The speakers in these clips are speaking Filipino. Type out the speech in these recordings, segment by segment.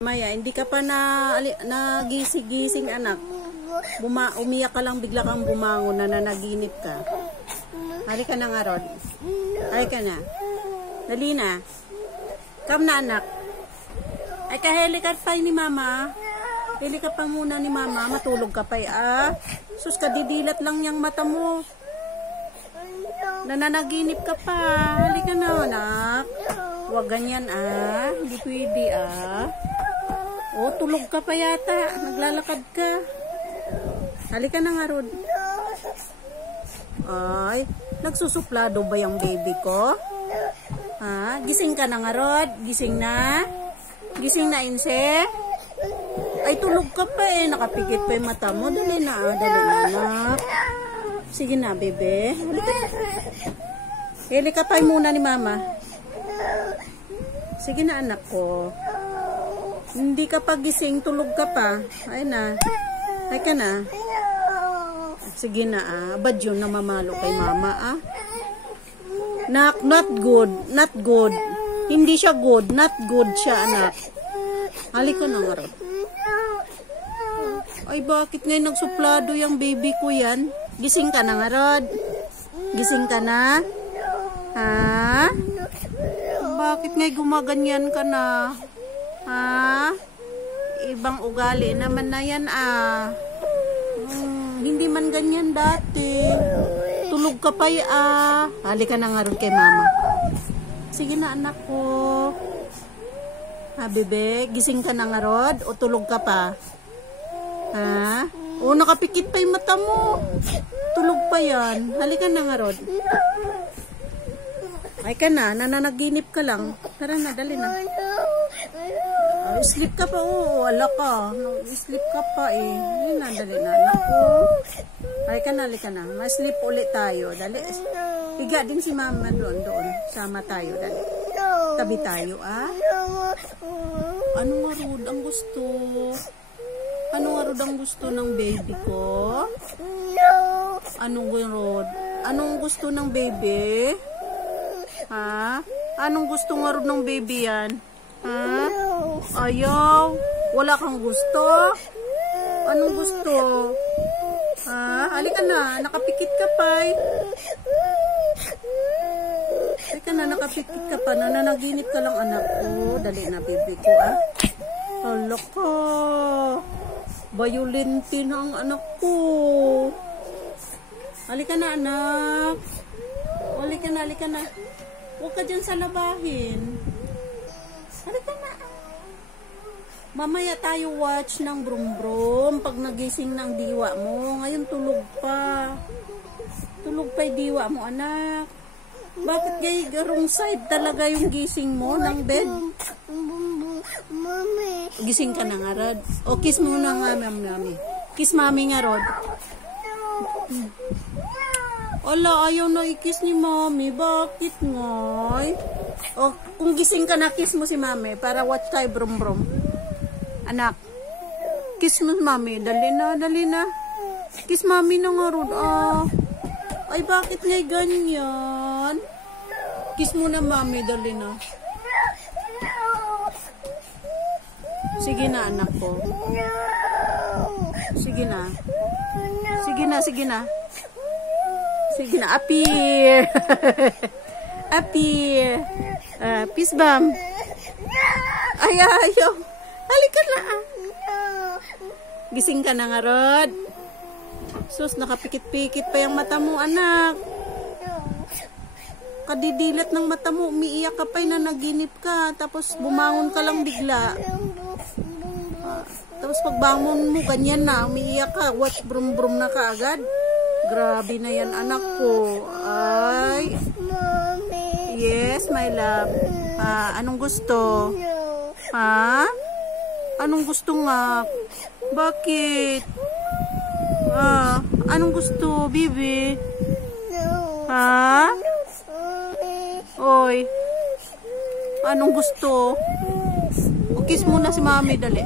Maya, hindi ka pa nagising anak. Umiyak ka lang, bigla kang bumangon na nanaginip ka. Halika na nga, Rod. Halika na. Dali na. Come na, anak. Ay, kaheli ka pa ni mama. Heli ka pa muna ni mama. Matulog ka pa, ah. Sus, kadidilat lang yung mata mo. Nananaginip ka pa. Halika na, anak. Huwag ganyan, ah. Hindi pwede, ah. Oh, tulog ka pa yata. Naglalakad ka. Halika na nga, Rod. Ay, nagsusuplado ba yung baby ko? Ha? Gising ka na nga, Rod. Gising na? Gising na, Inse? Ay, tulog ka pa eh. Nakapikit pa yung mata mo. Dali na, dali na, anak. Sige na, bebe. Halika na. Hili ka pa muna ni mama. Sige na, anak ko. Hindi ka pa gising, tulog ka pa. Ay na. Ay ka na. Sige na, ah. Bad yun na mamalo kay mama, ah. Not good. Not good. Hindi siya good. Not good siya, anak. Halika na nga, Rod. Ay, bakit ngayon nagsuplado yung baby ko yan? Gising ka na nga, Rod. Gising ka na? Ha? Bakit ngayon gumaganyan ka na? Ha? Ibang ugali naman na yan, ah. Hindi man ganyan dati. Tulog ka pa, ah. Halika na nga rin kay mama. Sige na, anak ko. Ha, bebe? Gising ka na nga, Rod? O tulog ka pa? Ha? O, nakapikit pa yung mata mo. Tulog pa yan. Halika na nga, Rod. Ay ka na, nananaginip ka lang. Tara na, dali na. Sleep ka pa, oo, wala ka. Sleep ka pa eh. Dali na, dali na. Naku. Ay ka na, halika na. Ma-sleep ulit tayo. Dali. Higa din si mama doon. Sama tayo, dali. Tabi tayo, ah. Ano nga, Rod, ang gusto? Ano nga, Rod, ang gusto ng baby ko? Anong nga, Rod? Anong gusto ng baby? Ha? Anong gusto nga rin ng baby yan? Ha? Ayaw? Wala kang gusto? Anong gusto? Ha? Halika na. Nakapikit ka pa. Halika na. Nakapikit ka pa. Nananaginip ka lang, anak ko. Dali na, baby ko, ah. Hala ka. Violente na ang anak ko. Halika na, anak. Halika na, halika na. Huwag ka dyan sa labahin. Halika na. Mamaya tayo watch ng brum-brum pag nagising ng diwa mo. Ngayon tulog pa. Tulog pa yung diwa mo, anak. Bakit garong side talaga yung gising mo ng bed? Gising ka na nga, Rod. O, kiss mo na nga, mami. Kiss mami nga, Rod. Ala, ayaw na i-kiss ni mami. Bakit ngoy? O, kung gising ka na, kiss mo si mami para watch tayo brum-brum. Anak, kiss mo si mami. Dali na, dali na. Kiss mami na nga, Rod. Ah. Ay, bakit ngay ganyan? Kiss mo na, mami. Dali na. Sige na, anak ko. Sige na. Sige na, sige na. Sige na, appear. Appear. Peace bomb. Ay, ayaw. Halika na. Gising ka na nga, Rod. Sus, nakapikit-pikit pa yung mata mo, anak. Kadidilat ng mata mo. Umiiyak ka pa, nanaginip ka. Tapos bumangon ka lang bigla. Tapos pagbangon mo, ganyan na. Umiiyak ka. Watch brum-brum na ka agad. Grabe na yan, anak ko. Ay. Yes, my love. Anong gusto? Ha? Anong gusto nga? Bakit? Anong gusto, baby? Ha? Oy. Anong gusto? O, kiss muna si mami, dali.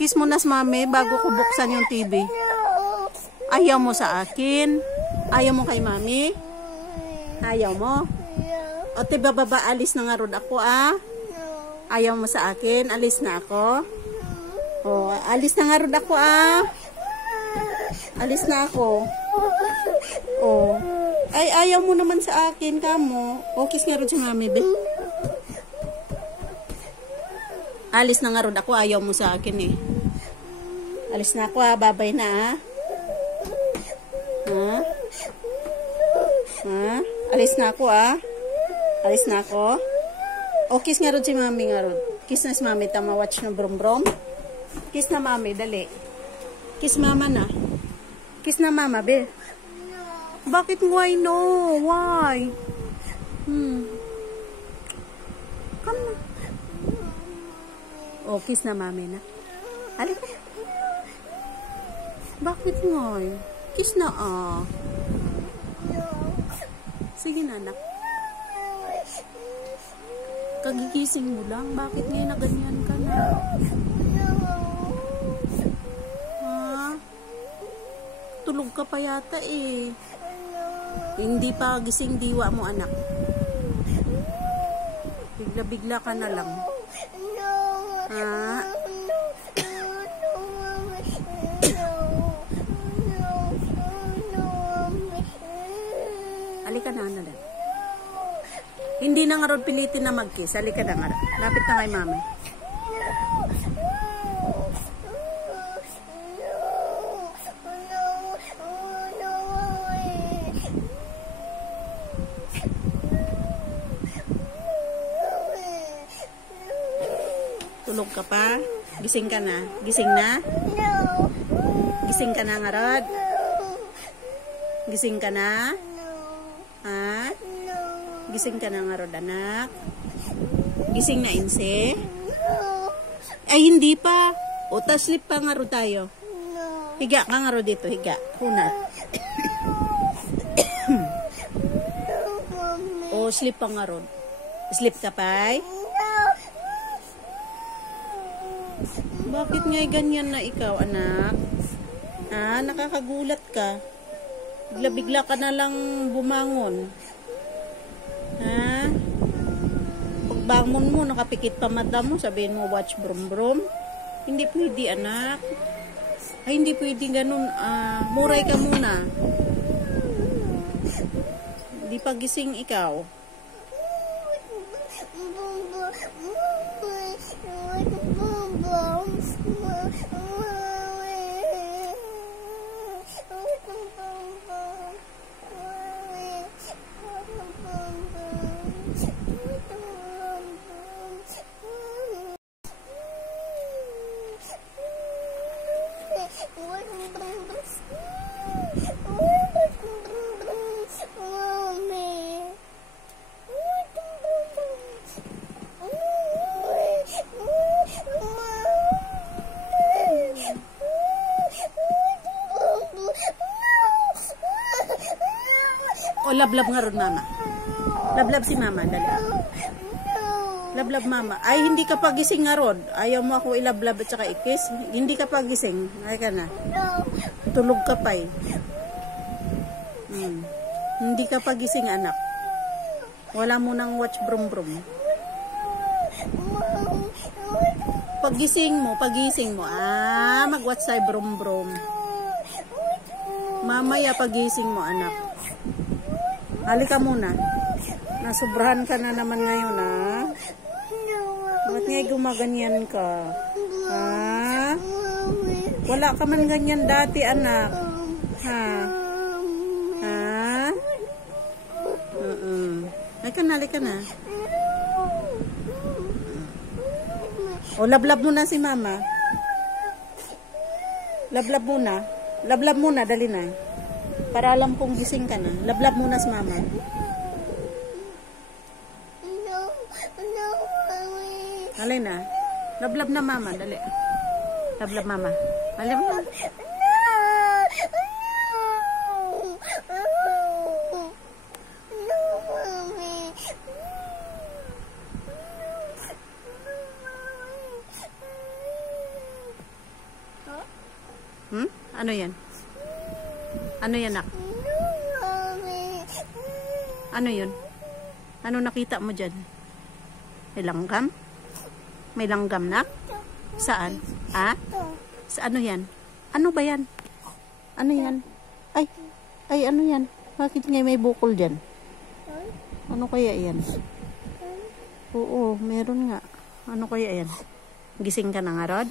Kiss muna si mami bago ko buksan yung TV. Ayaw mo sa akin? Ayaw mo kay mami? Ayaw mo? O, tiba baba, alis na nga, Rod, ako, ah. Ayaw mo sa akin? Alis na ako? Oh, alis na nga rin ako Alis na ako. Oh. Ay, ayaw mo naman sa akin, kamo. O, kiss nga rin si mami, be. Alis na nga rin ako, ayaw mo sa akin eh. Alis na ako babay na Alis na ako Alis na ako. O, kiss nga rin si mami nga rin. Kiss na si mami, tama watch na brom brom. Kiss na mami, dali. Kiss mama na. Kiss na mama, be. Bakit why no? Why? Come na. O, kiss na mami na. Halika. Bakit why? Kiss na Sige na, anak. Kagigising mo lang. Bakit ngayon na ganyan ka na? Tulog ka pa yata eh. Hindi pa gising diwa mo, anak. Bigla-bigla ka na lang. Halika na, anak. Hindi na nga ron pilitin na mag-kiss. Halika na nga. Lapit na kay mami. Tulog ka pa? Gising ka na? Gising na? Gising ka na nga, Rod? Gising ka na? Gising ka na nga, Rod, anak? Gising na, Inse? Ay, hindi pa. O, sleep pa nga, Rod, tayo. Higa ka nga, Rod, dito. Higa. Una. O, sleep pa nga, Rod. Sleep ka pa, Bakit nga'y ganyan na ikaw, anak? Nakakagulat ka. Bigla-bigla ka na lang bumangon. Pagbangon mo, nakapikit pa mata mo, sabihin mo, watch brum brum. Hindi pwede, anak. Ay, hindi pwede ganun. Muray ka muna. Hindi pa gising ikaw. O, lablab nga ron, mama. Lablab si mama, dali. Lablab, mama. Ay, hindi ka pagising nga ron. Ayaw mo ako ilablab at saka ikis. Hindi ka pagising. Ay ka na. Tulog ka pa eh. Hindi ka pagising, anak. Wala mo nang watch brum brum. Pagising mo. Mag-watch say brum brum. Mamaya pagising mo, anak. Halika muna. Nasubrahan ka na naman ngayon, Bakit ngayon gumaganyan ka? Wala ka man ganyan dati, anak. Halika na. O, lablab muna si mama. Lablab muna, dali na. Para alam kong gising ka na. Lablab muna si mama. Alay na. Lablab na mama, dali. Lablab mama. Alay mo na. Ano yan? Ano yan, nak? Ano yun? Ano nakita mo dyan? Langgam? May langgam na? Saan? Ah? Sa ano yan? Ano ba yan? Ano yan? Ay, ano yan? Bakit nga may bukol dyan? Ano kaya yan? Oo, meron nga. Ano kaya yan? Gising ka na nga, Rod?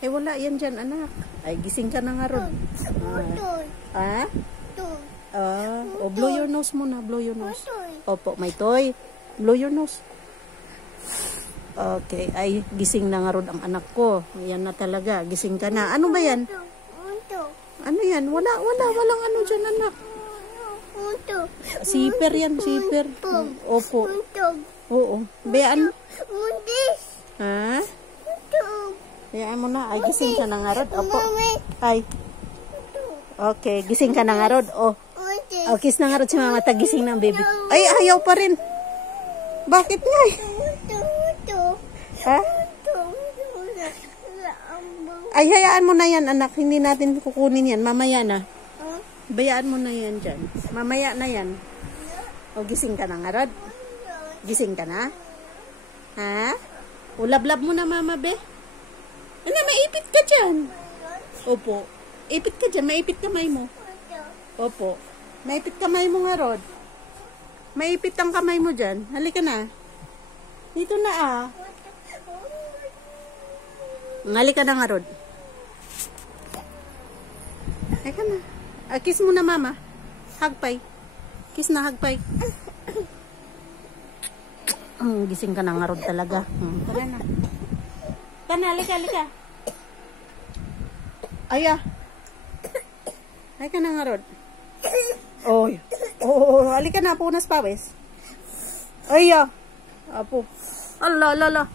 Eh, wala yan dyan, anak. Ay, gising ka na nga, Rod. Ah? Oh, blow your nose muna. Blow your nose. Opo, may toy. Blow your nose. Okay, ay, gising na nga, Rod, ang anak ko. Yan na talaga. Gising ka na. Ano ba yan? Ano yan? Walang ano dyan, anak. Siper yan, siper. Opo. Oo. Bayaan. Ha? Bayaan mo na. Ay, gising ka na nga, Rod. Opo. Ay. Okay, gising ka na nga, Rod. Oh, kiss na nga, Rod, si mama. Tagising ng baby. Ay, ayaw pa rin. Bakit nga? Ha? Ay, hayaan mo na yan, anak. Hindi natin kukunin yan. Mamaya na. Bayaan mo na yan dyan. Mamaya na yan. O, gising ka na nga, Rod. Gising ka na? Ha? Ulab-lab mo na, mama, be. Ano, maipit ka dyan. Opo. Ipit ka dyan. Maipit kamay mo. Opo. Maipit kamay mo nga, Rod. Maipit ang kamay mo dyan. Halika na. Dito na, ah. Halika na nga, Rod. Halika na. Kiss mo na, mama. Hagpay. Kiss na, hagpay. Gising ka na nga, Rod, talaga. Tara na. Tara na, halika. Aya. Halika na nga, Rod. Oy. Oh, halika na, punas pawis. Aya. Apo. Ala.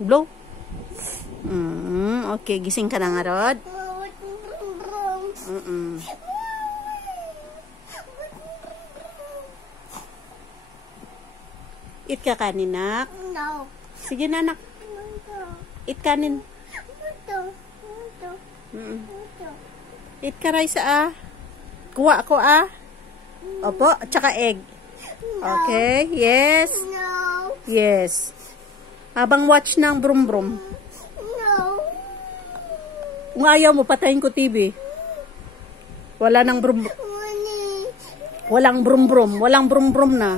Blow. Okay, gising ka na nga, Rod. Eat ka kanin, nak? No. Sige na, nak. Eat kanin. Eat ka rice, ah. Kuha ako, ah. Opo, tsaka egg. Okay, yes. No. Yes. Habang watch ng brum-brum. No. Kung ayaw mo, patayin ko TV. Wala nang brum. Money. Walang brum-brum. Walang brum-brum na.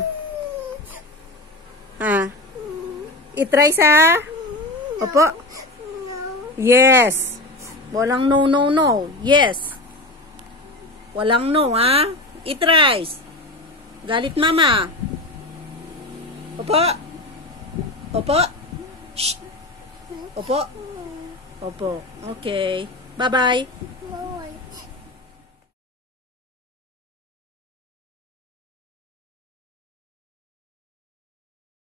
Ha? Eat rice, ha? Opo. Yes. Walang no. Yes. Walang no, ha? Eat rice. Galit mama. Opo. Opo. Shh. Opo. Okay. Bye-bye.